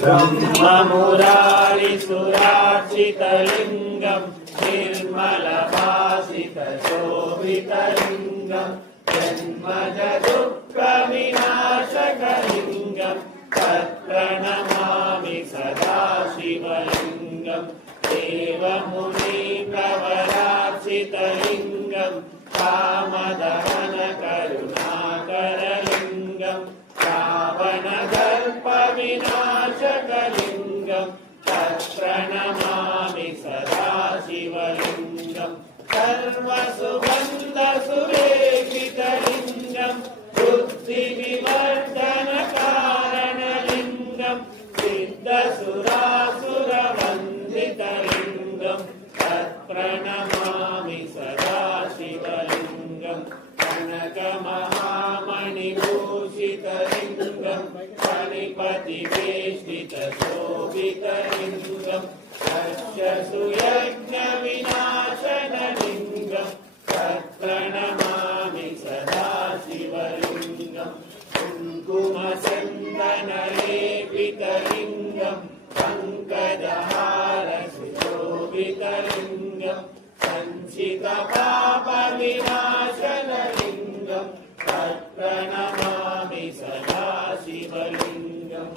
ब्रह्ममुरारिसुरार्चितलिङ्गं निर्मलभासितशोभितलिङ्गं जन्मजदुःखविनाशकलिङ्गं तत्प्रणमामि सदा शिवलिङ्गं देवमुनिप्रवरार्चितलिङ्गं कामदहनकरुणाकरलिङ्गं रावणदर्पविनाशकलिङ्गं तत्प्रणमामि सदा शिवलिङ्गं सर्वसुगन्धसुलेपितलिङ्गं बुद्धिविवर्धनकारणलिङ्गं सिद्धसुरासुरवन्दितलिङ्गं तत्प्रणमामि सदा शिवलिङ्गं कनकमहामणिभूषितलिङ्गं फणिपतिवेष्टितशोभितलिङ्गं दक्षसुयज्ञविनाशनलिङ्गं तत्प्रणमामि सदा शिवलिङ्गं कुङ्कुमचन्दनलेपितलिङ्गं पङ्कजहारसुशोभितलिङ्गं सञ्चितपापविनाशनलिङ्गं तत्प्रणमामि सदा शिवलिङ्गं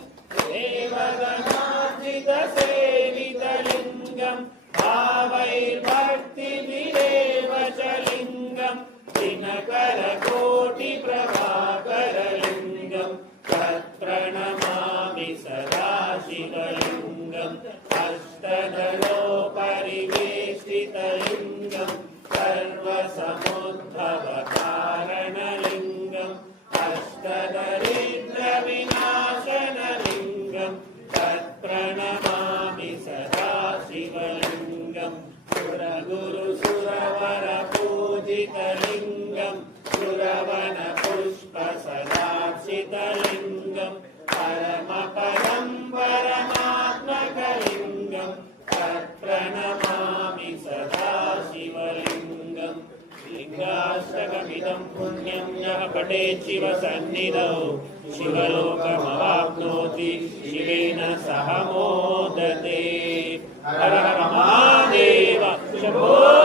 देवगणार्चितसेवितलिङ्गं भावैर्भक्तिभिरेव च लिङ्गं दिनकरकोटिप्रभाकरलिङ्गं तत्प्रणमामि सदा शिवलिङ्गम् अष्टदलोपरिवेष्टितलिङ्गं सर्वसमुद्भवकारणलिङ्गम् अष्टदरिद्रविनाशनलिङ्गं तत्प्रणमामि सदा शिवलिङ्गं सुरगुरुसुरवरपूजितलिङ्गं सुरवनपुष्पसदार्चितलिङ्गं परमपदं परमात्मकलिङ्गं तत्प्रणमामि सदा शिवलिङ्गं लिङ्गाष्टकमिदं पुण्यं यः पठेत् शिवसन्निधौ शिवलोकमवाप्नोति शिवेन सह मोदते। हर हर महादेव शम्भो।